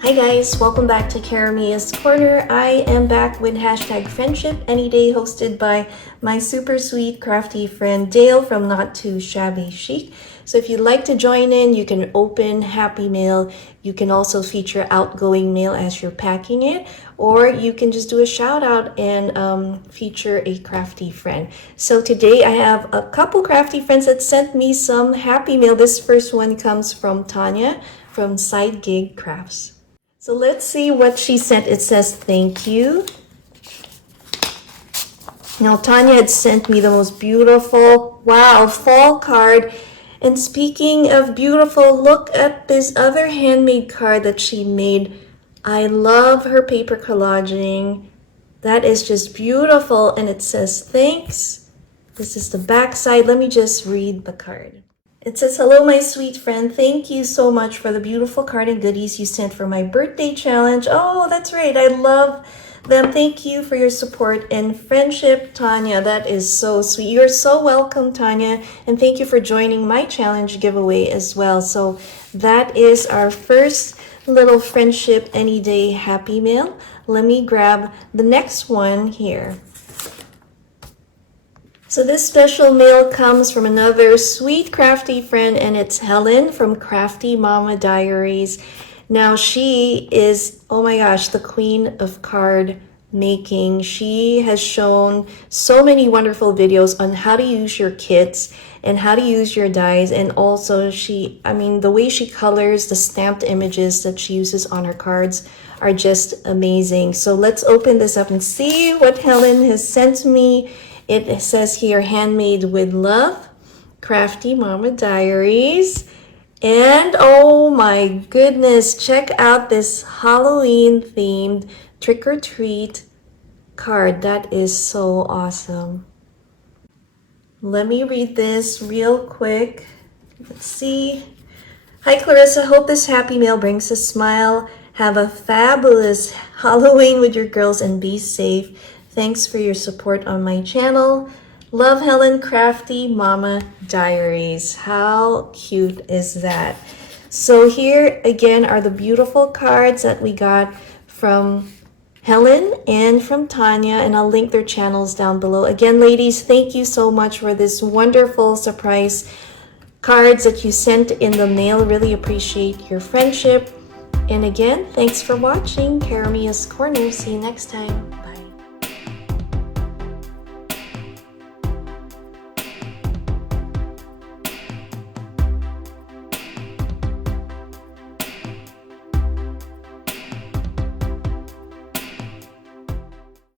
Hi guys, welcome back to Karamia's Corner. I am back with hashtag Friendship Any Day, hosted by my super sweet crafty friend Dale from Not Too Shabby Chic. So if you'd like to join in, you can open Happy Mail. You can also feature outgoing mail as you're packing it, or you can just do a shout out and feature a crafty friend. So today I have a couple crafty friends that sent me some Happy Mail. This first one comes from Tanya from Side Gig Crafts. So let's see what she sent. It says, thank you. Now, Tanya had sent me the most beautiful, wow, fall card. And speaking of beautiful, look at this other handmade card that she made. I love her paper collaging. That is just beautiful. And it says, thanks. This is the back side. Let me just read the card. It says, hello, my sweet friend. Thank you so much for the beautiful card and goodies you sent for my birthday challenge. Oh, that's right. I love them. Thank you for your support and friendship, Tanya. That is so sweet. You're so welcome, Tanya. And thank you for joining my challenge giveaway as well. So that is our first little Friendship Any Day Happy Mail. Let me grab the next one here. So this special mail comes from another sweet crafty friend, and it's Helen from Crafty Mama Diaries. Now she is, oh my gosh, the queen of card making. She has shown so many wonderful videos on how to use your kits and how to use your dies, and also the way she colors the stamped images that she uses on her cards are just amazing. So let's open this up and see what Helen has sent me. It says here, handmade with love, Crafty Mama Diaries. And oh my goodness, check out this Halloween themed trick or treat card. That is so awesome. Let me read this real quick. Let's see. Hi Clarissa, hope this happy mail brings a smile. Have a fabulous Halloween with your girls and be safe. Thanks for your support on my channel. Love, Helen, Crafty Mama Diaries. How cute is that? So here again are the beautiful cards that we got from Helen and from Tanya, and I'll link their channels down below. Again, ladies, thank you so much for this wonderful surprise cards that you sent in the mail. Really appreciate your friendship. And again, thanks for watching Karamia's Corner. See you next time.